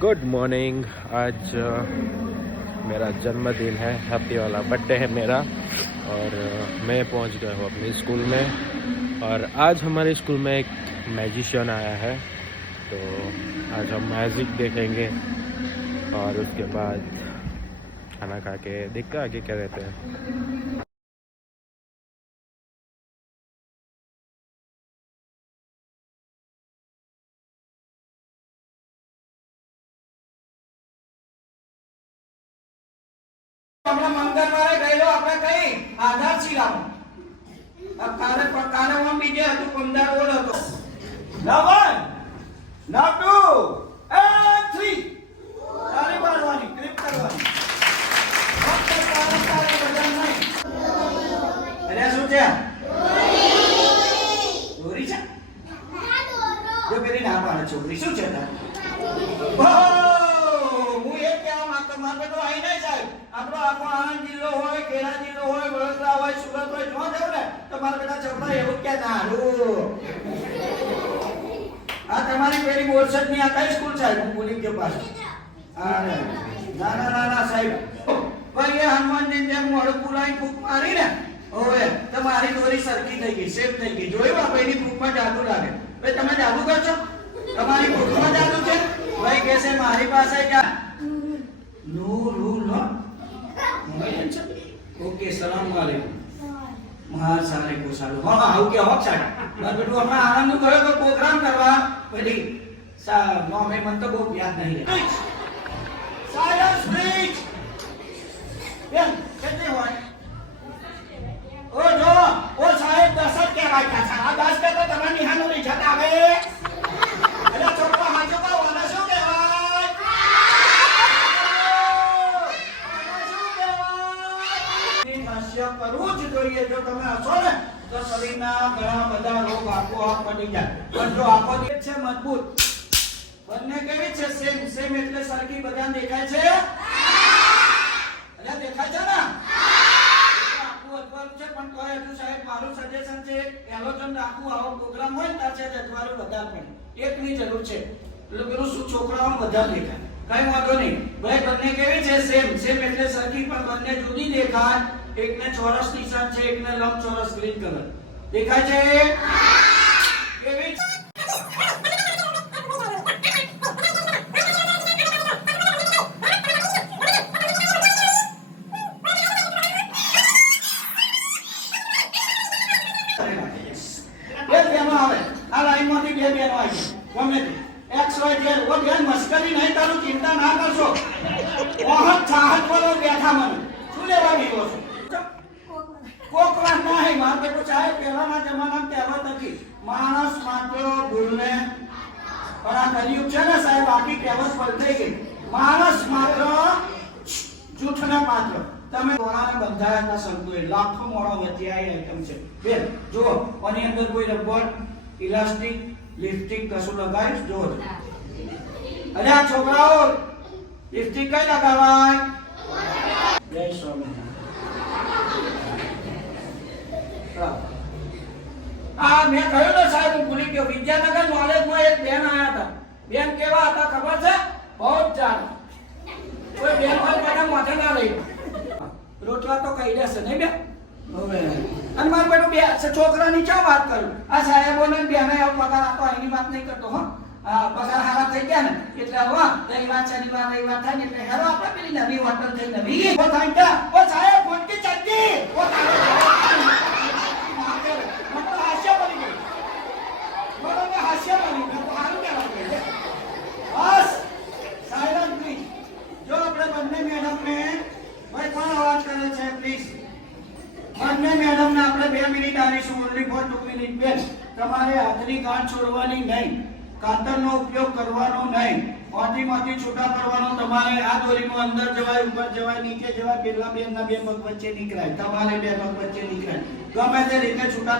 Good morning. आज मेरा जन्मदिन है, हैप्पी वाला बर्थडे है मेरा। और मैं पहुंच गया हूँ अपनी स्कूल में। और आज हमारे स्कूल में एक मैजिशियन आया है, तो आज हम मैजिक देखेंगे और उसके बाद खाना खा के देखते आगे क्या रहते हैं। હમણાં મંગળવારે ગયેલો આપણે કઈ આધાર શિલામાં કાલે હું બીજે હતું 15 ઓલ હતો નવન નવ 2 and 3 તાળી પાડવાની ક્લિપ કરવાની ફક્ત તાળી બદલ નહીં અરે શું છે દોરી છે જો પેલી ના પાડે છોકરી શું છે તાર હું એક કહેવા માંગતો મારે તો આઈ નહીં સાહેબ આપણો આખો આણંદ જિલ્લો હોય, ખેડા જિલ્લો હોય, વડોદરા હોય, સુરત હોય, જો જાવ ને તો મારા બેટા છોકરા એવું કે નારું આ તમારી પેલી બોરસદ ની આ કઈ સ્કૂલ સાહેબ હું બોલી ગયો પાછો ના સાહેબ ભાઈ એ હનુમાનજી જેમ મોઢું પુરાઈ ફૂંક મારી ને ઓય તમારી દોરી સરખી થઈ ગઈ, સેફ થઈ ગઈ. જોયું આ પેલી ફૂંકમાં જાદુ લાગે. ભાઈ તમે જાદુ કરશો? તમારી ફૂંકમાં જાદુ છે? ભાઈ કહેશે મારી પાસે ક્યાં ओके सलाम वालेकुम महार सारे को सालो हां आउ के होक साडा मार बेटू हमें आनंद करो तो प्रोग्राम करवा पड़ी सा नो में मन तो बहुत याद नहीं है सायंस ब्रिज बेन कितने हुआ ओ जो ओ साहेब 10 के भाई का था 10 के तो तुम्हारे निहान नहीं जाता है अरे छोटा हाथों का वाला शो के કરવું જ જોઈએ. જો તમે હશો ને તો શરીરના ઘણા બધા રોગ આપોઆપ મટી જાય. પણ જો આખો દેહ છે મજબૂત, બંને કેવી છે સેમ સેમ એટલે સરખી બધા દેખાય છે અરે દેખાય છે ને આખું અજવાળું છે પણ કોઈ હજુ સાહેબ મારું સજેશન છે એલોજન રાખવું. આવો પ્રોગ્રામ હોય ને ત્યાં છે અજવાળું વધારે પડે એકની જરૂર છે એટલે પેલું શું છોકરાઓ વધારે દેખાય કઈ વાંધો નહીં. ભાઈ બંને કેવી છે સેમ સેમ એટલે સરખી પણ બંને જુદી દેખાય. એકને ચોરસ નિશાન છે, એકને લંબચોરસ ગ્રીન કલર દેખાય છે કેવી બે બેનો આવે આ લાઈનમાંથી બે બેનો આવી ગમે તે એક્સ વાય ઝેડ ઓ ધ્યાન મસ્કરી નહીં તારું ચિંતા ના કરશો ઓહત ચાહત વાળો બેઠા મને શું લેવા ગયો છો કોકવા નહીં માર બેટો ચાહે પહેલાના જમાનામાં કહેવત હતી માણસ માત્ર ભૂલને પણ આ કલયુગ છે ને સાહેબ આખી કહેવત પલટાઈ ગઈ. માણસ માત્ર જૂઠને પાત્ર. તમે મોણાને બંધાયાના સંતોએ લાખો મોણા વચ્ચે આ આઈટમ છે બેન જુઓ આની અંદર કોઈ રબર ઇલાસ્ટિક લિપસ્ટિક કશું લગાવીશ જો અરે આ છોકરાઓ લિપસ્ટિક કઈ લગાવાય જય સ્વામી આ મેં કહ્યું ને સાહેબ હું ભૂલી ગયો વિદ્યાનગર નોલેજમાં એક બેન આયા હતા. બેન કેવા હતા ખબર છે? બહુ જ જાણ કોઈ બેન હોય બેટા માથે ના લઈ રોટલા તો કહી દેશે નહીં બે હવે અને મારું બેટું બે છોકરાની ક્યાં વાત કરું આ સાહેબોને બેને પગાર આપો એની વાત નહીં કરતો હો પગાર હારા થઈ ગયા ને એટલે હવે રવિવાર શનિવાર રવિવાર થાય ને એટલે હેરો આપણે પેલી નવી હોટલ થઈ નવી ઓ થાય ઓ સાહેબ ફોટકી ચડકી ઓ તમારે હાથની ગાંઠ છોડવાની નહીં, કાતરનો ઉપયોગ કરવાનો નહીં, માંથી છૂટા પડવાનો. તમારે આ દોરીમાં અંદર જવાય, ઉપર જવાય, નીચે જવાય, પેલા બેનના બે પગ વચ્ચે નીકળાય, તમારે બે પગ વચ્ચે નીકળાય, ગમે તે રીતે છૂટા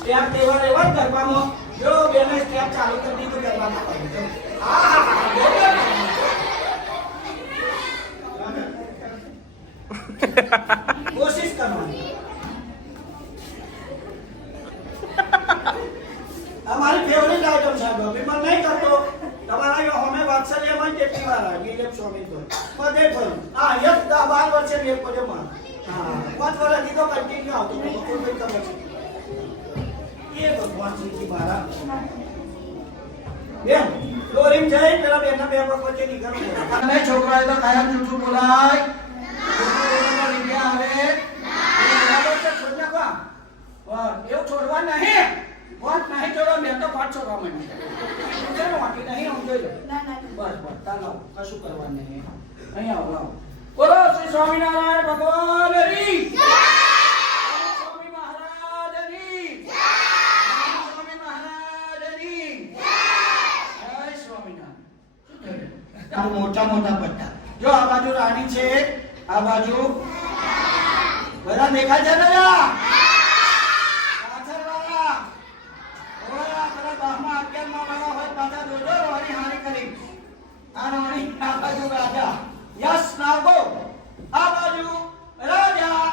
સ્ટેપ તેવા એવા કરવામાં જો બેને સ્ટેપ ચાલુ કરી દીધું કરવામાં કોશિશ કરવાની. અમારી ફેવરિટ આઈટમ છે. અભિમાન નહીં કરતો તમારા કેટલી વાર આવી એટલે સ્વામી તો બધે ફરું હા એક 10-12 વર્ષે મેં પડે માં હા 5 વર્ષથી તો કન્ટિન્યુ આવતું હતું કોઈ ખબર છે એ ભગવાન શ્રી મારા બેન દોરીમ જઈ પેલા બેનના બે પગ વચ્ચે નીકળવું અને છોકરાએ તો કાયમ જૂઠું બોલાય એવું છોડવા નહીં વાત નહીં છોડવા મેં તો પાછો છોડવા માંડી નહીં હું જોઈ બસ બસ ચાલો કશું કરવા નહીં અહીંયા આવો લાવો બોલો શ્રી સ્વામિનારાયણ ભગવાન હરી સ્વામી મહારાજની સ્વામી મહારાજની જય સ્વામિનારાયણ મોટા મોટા પટ્ટા જો આ બાજુ રાણી છે આ બાજુ બધા દેખાય છે ને યસ નાવ ગો આ બાજુ રાજા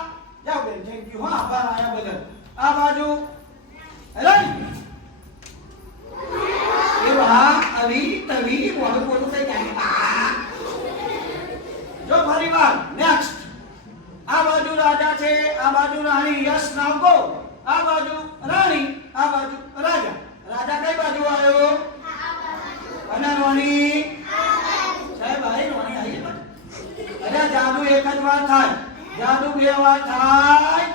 જાઓ બેન થેન્ક યુ હા આભાર આયા બદલ આ બાજુ રાણી એવા અવી તવી મોડું મોડું થઈ જાય જો ફરી વાર નેક્સ્ટ આ બાજુ રાજા છે આ બાજુ રાણી યસ નાવ ગો આ બાજુ રાણી આ બાજુ રાજા રાજા કઈ બાજુ આવ્યો અને રાણી સાહેબ આઈ રાણી આઈ અરે જાદુ એક જ વાર થાય જાદુ બે વાર થાય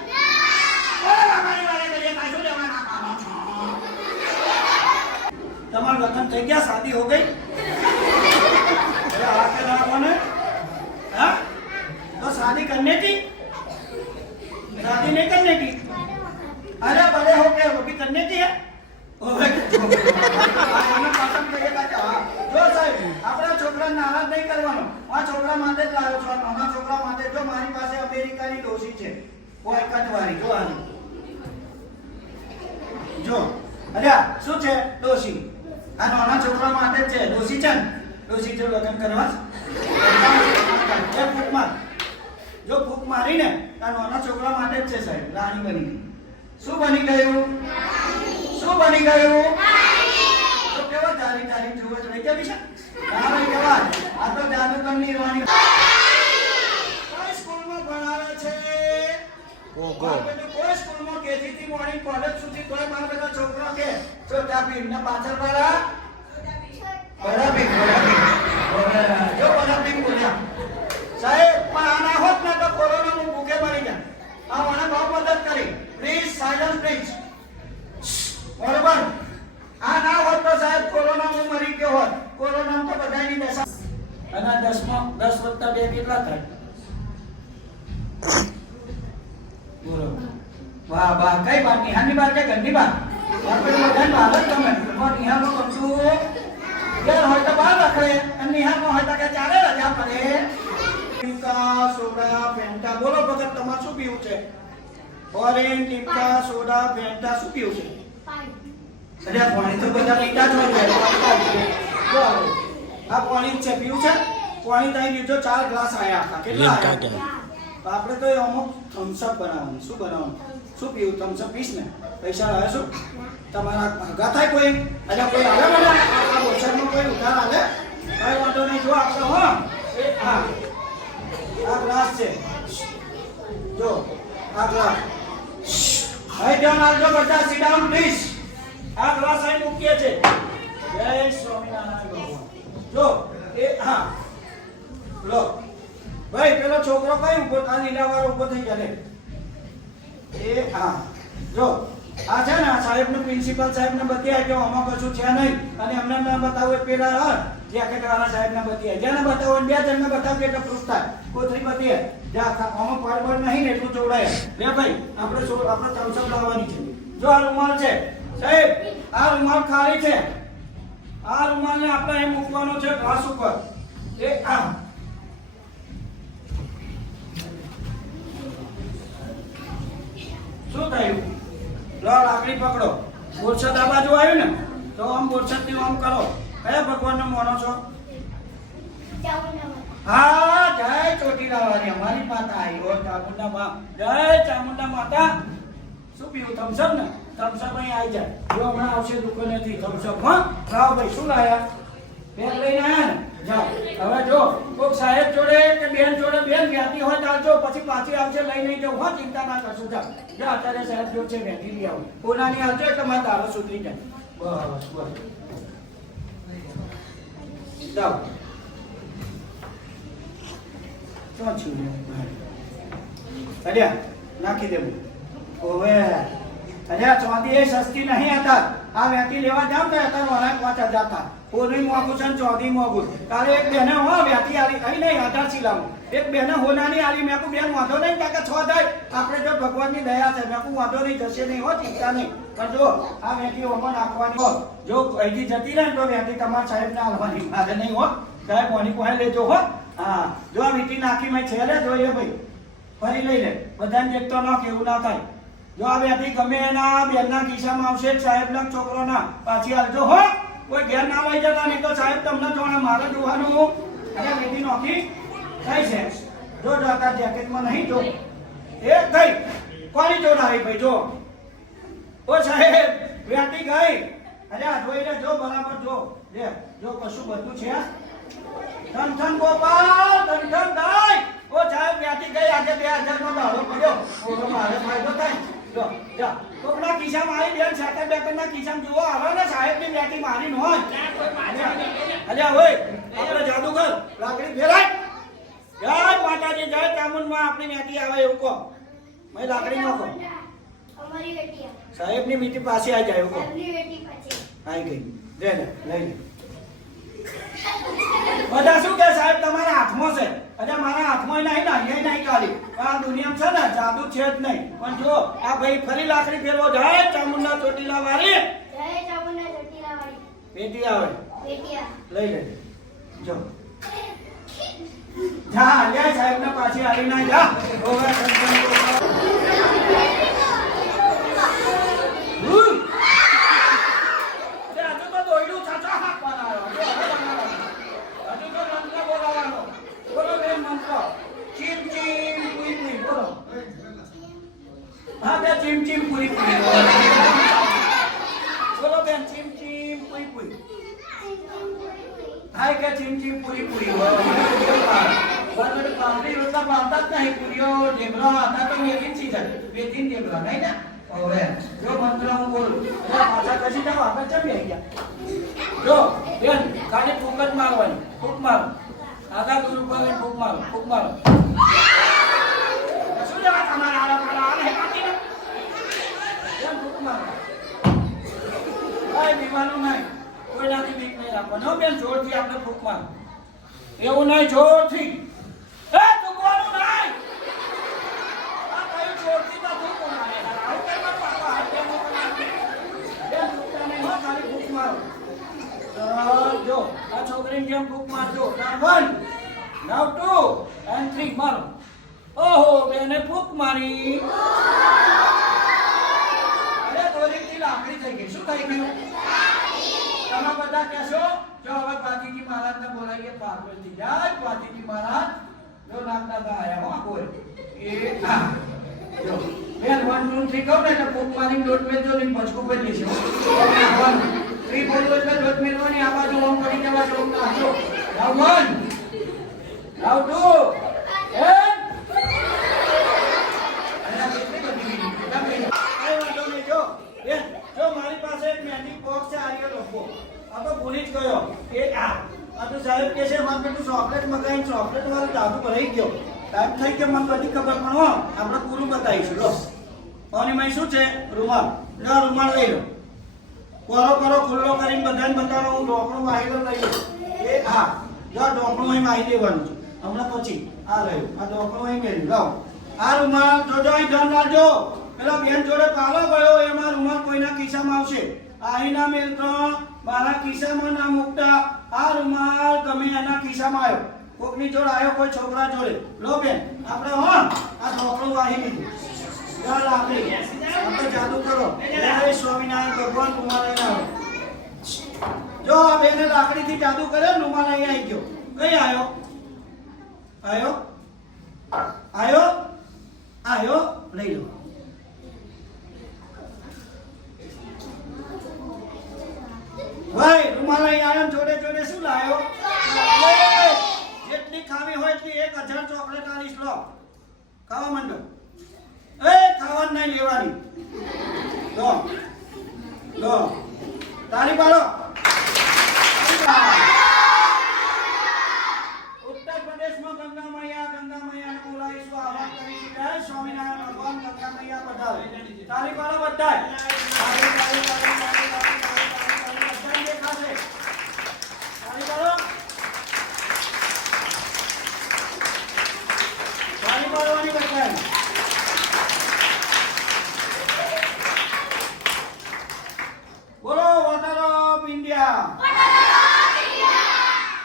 તમારું લગ્ન થઈ ગયા શાદી હો ગઈ अरे आके ना कौन है हाँ? तो शादी करने की शादी नहीं करने की अरे बड़े हो गए वो भी करने की है જો સાહેબ આપણા છોકરા નારાજ નહીં કરવાનો આ છોકરા માટે જ લાવ્યો છો નાના છોકરા માટે જો મારી પાસે અમેરિકાની ડોસી છે કોઈ કટવારી જો આની જો અરે શું છે ડોસી આ નાના છોકરા માટે જ છે ડોસી છે ડોસી જો લગ્ન કરવા એ ફૂક માર જો ફૂક મારીને આ નાના છોકરા માટે જ છે સાહેબ રાણી બની ગઈ શું બની ગયું શું બની ગયું તો કેવા તારી તારી જોવે તો લઈ જવી છે ના ભાઈ કેવા આ તો જાદુગરની રાણી કઈ સ્કૂલમાં ભણાવે છે કોઈ સ્કૂલમાં કેજી થી મોર્નિંગ કોલેજ સુધી કોઈ મારા બધા છોકરા કે છોટા ભીમ ના પાછળ વાળા બડા ભીમ જો બડા ભીમ બોલ્યા સાહેબ પણ આના હોત ને તો કોરોના માં ભૂખે મરી જાય આ મને બહુ મદદ કરી પ્લીઝ સાયલન્સ પ્લીઝ બરોબર આ ના હોત તો સાહેબ કોરોના માં મરી ગયો હોત કોરોના તો બધાની દશા અને 10 + 2 કેટલા થાય બોલો વાહ વાહ કઈ બાત નિહાની બાત કે ઘરની બાત આપણે બધાને બહાર જ ગમે પણ નિહાનો બધું ઘેર હોય તો બહાર રાખે અને નિહાનો હોય તો કે ચાલે રજા પડે ટીમકા સોડા ફેન્ટા બોલો ભગત તમારે શું પીવું છે ઓરેન્જ ટીમકા સોડા ફેન્ટા શું પીવું છે અરે પાણી તો બધા મીઠા જ હોય જો આ પાણી છે પીવું છે પાણી તઈ દીધો 4 ગ્લાસ આયા આખા કેટલા આયા આપણે તો અમુક થમ્સ અપ બનાવવાનું શું બનાવવાનું શું પીવું થમ્સ અપ પીસ ને પૈસા આવે શું તમારા ભગા થાય કોઈ અરે કોઈ આવે મને આ બોછરમાં કોઈ ઉધાર આવે કઈ વાંધો નહીં જો આપણે હો હા આ ગ્લાસ છે જો આ ગ્લાસ હાઈ ડાઉન આવજો બધા સીટ ડાઉન પ્લીઝ આ ગ્લાસ અહીં મૂકીએ છે જય સ્વામિનારાયણ ભગવાન જો એ હા લો ભાઈ પેલો છોકરો કઈ ઉભો આ લીલાવાળો ઉભો થઈ જાય એ હા જો આ છે ને આ સાહેબનું પ્રિન્સિપલ સાહેબને બતાવ્યા કે આમાં કશું છે નહીં અને અમને ના બતાવો પેલા હા જેકેટ વાળા સાહેબને બતાવ્યા જેને બતાવો બે જણને બતાવો એટલે પ્રૂફ થાય કોથરી બતાવે જા આમાં પડબડ નહીં ને એટલું ચોડાય લે ભાઈ આપણે થમ્સ અપ લાવવાની છે જો આ રૂમાલ છે સાહેબ આ રૂમાલ ખાલી છે આ રૂમાલને આપણે અહીં મૂકવાનો છે ઘાસ ઉપર એ આ શું થયું લો લાકડી પકડો બોરછદ આ બાજુ આવ્યું ને તો આમ બોરછદ થી આમ કરો કયા ભગવાનને માનો છો હા જય ચોટીલા વાળી અમારી માતા આવી હો ચામુંડા માં જય ચામુંડા માતા શું પીવું થમ્સ અપ ને થમ્સ અપ અહીં આવી જાય જો હમણાં આવશે દુકાનેથી થમ્સ અપ હા લાવો ભાઈ શું લાયા બેગ લઈને આયા ને જાઓ આવશે લઈ નહીં જાઉં હો ચિંતા ના કરશો જાઓ જા અત્યારે સાહેબ જો છે વેઠી લઈ આવો કોનાની આવજો એટલે મારે દારો સુધરી જાય બસ બસ જાઓ શું છું અલ્યા નાખી દેવું ઓવે અલ્યા ચોંધી એ સસ્તી નહીં હતા આ વેટી લેવા જાવ તો અત્યારે વરાક પાછા જાતા કોની મોગું છે ચોંધી મોગું તારે એક બેને હો વેટી આલી કઈ નહીં આધાર સિલાવું એક બેને હોનાની આલી મેં કહું બેન વાંધો નહીં કાકા છ થાય આપણે જો ભગવાનની દયા છે મેં કહું વાંધો નહીં જશે નહીં હો ચિંતા નહીં પણ જો આ વેટી ઓમાં નાખવાની હો જો અહીંથી જતી રહે તો વેટી તમારા સાહેબને આવવાની મારે નહીં હો સાહેબ કોની પાસે લેજો હો હા જો આ વીટી નાખી મેં છે રે જોઈએ ભાઈ ફરી લઈ લે બધાને દેખતો ન કેવું ના થાય જો આ વેટી ગમે એના બેનના ખિસ્સામાં આવશે સાહેબના છોકરોના પાછી હાલજો હો કોઈ ઘેર ના આવી જતા નહીં તો સાહેબ તમને જોણે મારે જોવાનું અને વેટી નોખી થઈ છે જો જાતા જેકેટમાં નહીં જો એ થઈ કોની જોડાવી ભાઈ જો ઓ સાહેબ વેટી ગઈ અરે આ જોઈ લે જો બરાબર જો લે જો કશું બધું છે ધન ધન ગોપાલ ધન ધન દાય ઓ સાહેબ વેટી ગઈ આજે 2000 નો દાડો પડ્યો ઓલો મારે ફાયદો થાય જો જા કોકના ખિસ્સામાં આવી બેન સાકર બેકરના ખિસ્સામાં જુઓ આવે ને સાહેબની વેટી મારી ન હોય અલ્યા ઓય આપણે જાદુગર લાકડી ફેરાય જય માતાજી જય ચામુંડમાં આપણી વેટી આવે એવું કહો મેં લાકડી નો કહો અમારી વેટી સાહેબની મીટી પાસે આવી જાય એવું કહો સાહેબની વેટી પાસે આવી ગઈ લે લે લઈ લે બધા શું કે સાહેબ તમારા હાથમાં છે અરે મારા હાથમાં નહીં ને અહીંયા નહીં કાઢી આ દુનિયામાં છે ને જાદુ છે જ નહીં પણ જો આ ભાઈ ફરી લાકડી ફેરવો જાય ચામુંડા ચોટીલા વાળી જય ચામુંડા ચોટીલા વાળી પેટી આવે વેટિયા લઈ લે જો જા લે સાહેબ ને પાછી આવી ના જા ઓવે ચીમ ચીમ પૂરી પૂરી બોલો બેન ચીમ ચીમ પૂરી પૂરી હાય કે ચીમ ચીમ પૂરી પૂરી પાપડી રોટલા પાવતા જ નહીં પૂરીઓ ઢેબરા હતા તો વેચીન ચીજ વેચીન ઢેબરા નહીં ને હવે જો મંત્ર હું બોલું પાછા કશી જાવ આગળ ચમી આવી ગયા જો બેન ખાલી ફૂક જ મારવાની ફૂક મારો આગા ગુરુ પર ફૂક મારો શું જવા તમારા આડા પાડા આને કાઢી ને બીમારું નહીં કોઈનાથી બીક નહીં રાખવાનો બેન જોરથી આપણે ફૂંક માર એવું નહીં જોરથી એ ચૂકવાનું નહીં આ કયું જોરથી તો ફૂંક મારે આવું કઈ મારું પાપા હાથ બેન ચૂકતા નહીં હો ખાલી ફૂંક મારો જો આ છોકરીની જેમ ફૂંક મારજો now 1 now 2 and 3 મારો ઓહો બેને ફૂંક મારી લાકડી થઈ ગઈ શું થઈ ગયું તમે બધા કહેશો જો હવે પાટીજી મહારાજને બોલાવીએ પાર્વતી જય પાટીજી મહારાજ જો નામના આયા હો કોઈ એ આ જો બેન 1 2 3 કહો ને એટલે ફૂક મારી લોટ મેલજો ને પછકો બની છે 3 બોલો એટલે લોટ મેલવાની આ બાજુ ઓમ કરી દેવા જો નાખો now 1 now 2 and જો મારી પાસે એક મેન્ડિંગ બોક્સ છે આર્યો લોકો આ તો ભૂલી જ ગયો એ આ તો સાહેબ કે છે મને તું ચોકલેટ મગાઈ ચોકલેટ વાળો જાદુ ભરાઈ ગયો ટાઈમ થઈ ગયો મને બધી ખબર પણ હો આપણે પૂરું બતાવીશું લો અને મેં શું છે રૂમાલ લો રૂમાલ લઈ લો કરો ખુલ્લો કરીને બધાને બતાવો હું ઢોકળું વાહિલો લઈ લો એ હા જો ઢોકળું અહીં વાહી દેવાનું છે હમણાં પછી આ રહ્યું આ ઢોકળું અહીં મેળ્યું લાવો આ રૂમાલ જોજો અહીં ધ્યાન રાખજો પેલા બેન જોડે પાલો ગયો એમાં રૂમાલ કોઈના ખિસ્સામાં આવશે અહીં ના મેલતો મારા ખિસ્સામાં ના મૂકતા આ રૂમાલ ગમે એના ખિસ્સામાં આવ્યો કોકની જોડે આવ્યો કોઈ છોકરા જોડે લો બેન આપણે હો આ ઢોકળું વાહી લીધું ચાલ આપણે જાદુ કરો જય સ્વામિનારાયણ ભગવાન રૂમાલ અહીં આવ્યો જો આ બેને લાકડીથી જાદુ કર્યો રૂમાલ અહીં આવી ગયો કઈ આવ્યો લઈ લો ભાઈ રૂમાલ અહીં આવ્યો જોડે જોડે શું લાવ્યો જેટલી ખાવી હોય એટલી 1000 ચોકલેટ આલીશ લો ખાવા માંડો. એ ખાવાનું નહીં લેવાની. લો તાળી પાડો. ઉત્તર પ્રદેશમાં ગંગા મૈયાને બોલાવીશું. આહ્વાન કરીશું. જય સ્વામિનારાયણ ભગવાન ગંગા મૈયા પધારો. તાળી પાડો બધાય. તાળી દેખાશે. તાળી પાડો. તાળી પાડવાની બધાય. બોલો water of India.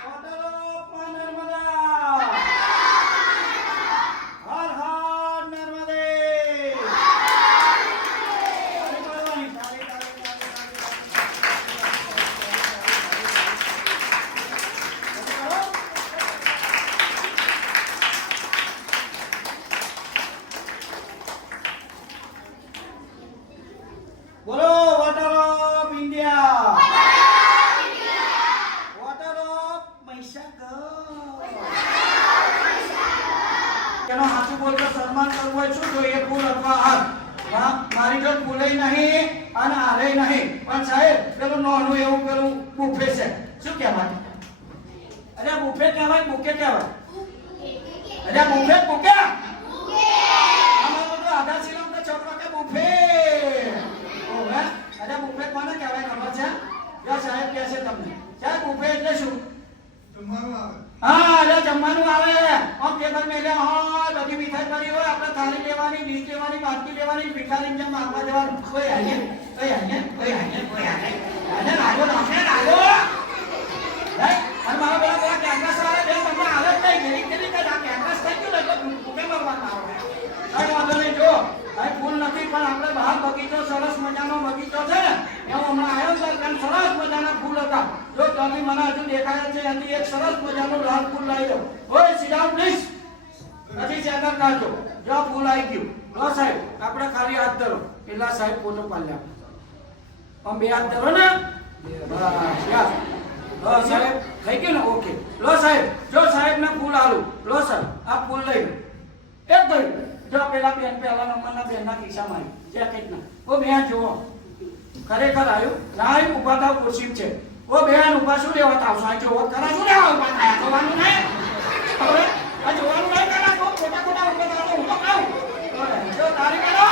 Water of Narmada. હર હર નર્મદે. તાળી પાડવાની. તાળી. બોલો water of India. Water of Mahisagar. એનો હાથું બોલતો સન્માન કરવું હોય શું જોઈએ? ફૂલ અથવા હાર. મારી જોડે ફૂલે નહીં અને હારે નહીં. પણ સાહેબ પેલું નાનું એવું પેલું બુફે છે, શું કહેવાય? અરે બુફે કહેવાય, બુકે કહેવાય? અરે બુફે બુકે. અમારો તો આધા સિલમ તો છોકરો કે બુફે. અરે બુફે કોને કહેવાય ખબર છે? જો સાહેબ કહે છે તમને. સાહેબ બુફે એટલે શું? હા, અરે જમવાનું આવે. આમ ટેબલ મેલે હોય, બધી મીઠાઈ પડી હોય, આપણે થાળી લેવાની, ડીશ લેવાની, બાટકી લેવાની, ભિખારીને જેમ માંગવા જવાનું. કોઈ આવીએ. અને લાગો નાખે લાગો. અને મારા પેલા કેમ્પસ વાળા બે તમને આવે જ નહીં. ઘેરી કે આ કેમ્પસ થઈ ગયું ને એટલે બુફે કરવાના આવે. કઈ વાંધો નહીં. જો ફૂલ નથી પણ આપણે બહાર બગીચો, સરસ મજાનો બગીચો છે ને, એવો હમણાં આવ્યો છે. કારણ સરસ મજાના ફૂલ હતા. જો તમે મને હજુ દેખાય છે એથી એક સરસ મજાનું લાલ ફૂલ લાવી દો. ઓય સિટ ડાઉન પ્લીઝ. પછી ચેકર કાઢજો. જો ફૂલ આવી ગયું. લો સાહેબ આપણે ખાલી હાથ ધરો. પેલા સાહેબ ફોટો પાડી આપો. આમ બે હાથ ધરો ને. લો સાહેબ થઈ ગયું ને? ઓકે. લો સાહેબ, જો સાહેબને ફૂલ આલું. લો સાહેબ આ ફૂલ લઈ લો. એક ગયું. જો પેલા બેન પહેલા નંબરના બેનના ખિસ્સામાં આવી જેકેટના. ઓ બેન જુઓ ખરેખર આવ્યું ના આવ્યું? ઉભા થાવ, ખુરશી છે. ઓ બેન ઉભા શું લેવા થાવશો? આ જોવો ખરા શું લેવા ઉભા થયા? જોવાનું નહીં હવે. આ જોવાનું નહીં કરા. ખોટા ઉભા થાવ. હું તો કહું જો તારી કરો.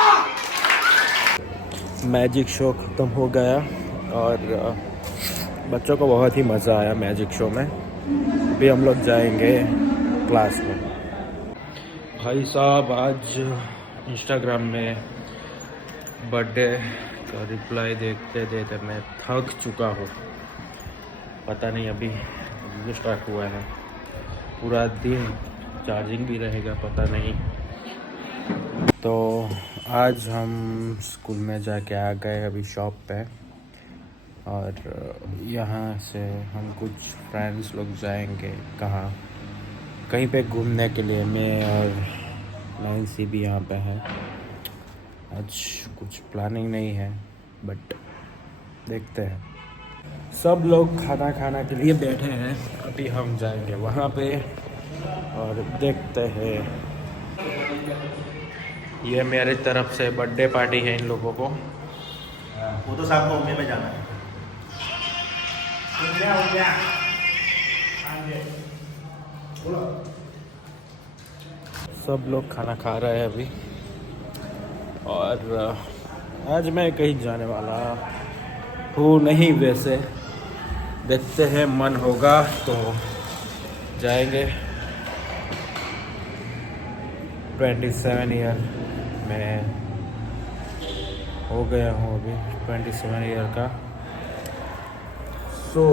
मैजिक शो ख़त्म हो गया और बच्चों को बहुत ही मज़ा आया मैजिक शो में. अभी हम लोग जाएंगे क्लास में. भाई साहब आज इंस्टाग्राम में बर्थडे का रिप्लाई देखते देखते मैं थक चुका हूँ. पता नहीं अभी स्टार्ट हुआ है. पूरा दिन चार्जिंग भी रहेगा पता नहीं. तो आज हम स्कूल में जाके आ गए अभी शॉप पे और यहाँ से हम कुछ फ्रेंड्स लोग जाएंगे कहाँ कहीं पे घूमने के लिए. मैं और नैन्सी भी यहाँ पे है. आज कुछ प्लानिंग नहीं है बट देखते हैं. सब लोग खाना खाने के लिए बैठे हैं. अभी हम जाएंगे वहाँ पे और देखते हैं. ये मेरी तरफ से बर्थडे पार्टी है इन लोगों को. वो तो साहब को मम्मी में जाना है. सब लोग खाना खा रहे हैं अभी और आज मैं कहीं जाने वाला हूँ नहीं. वैसे देखते हैं मन होगा तो जाएंगे. 27 ईयर मैं हो गया हूँ अभी 27 ईयर का. सो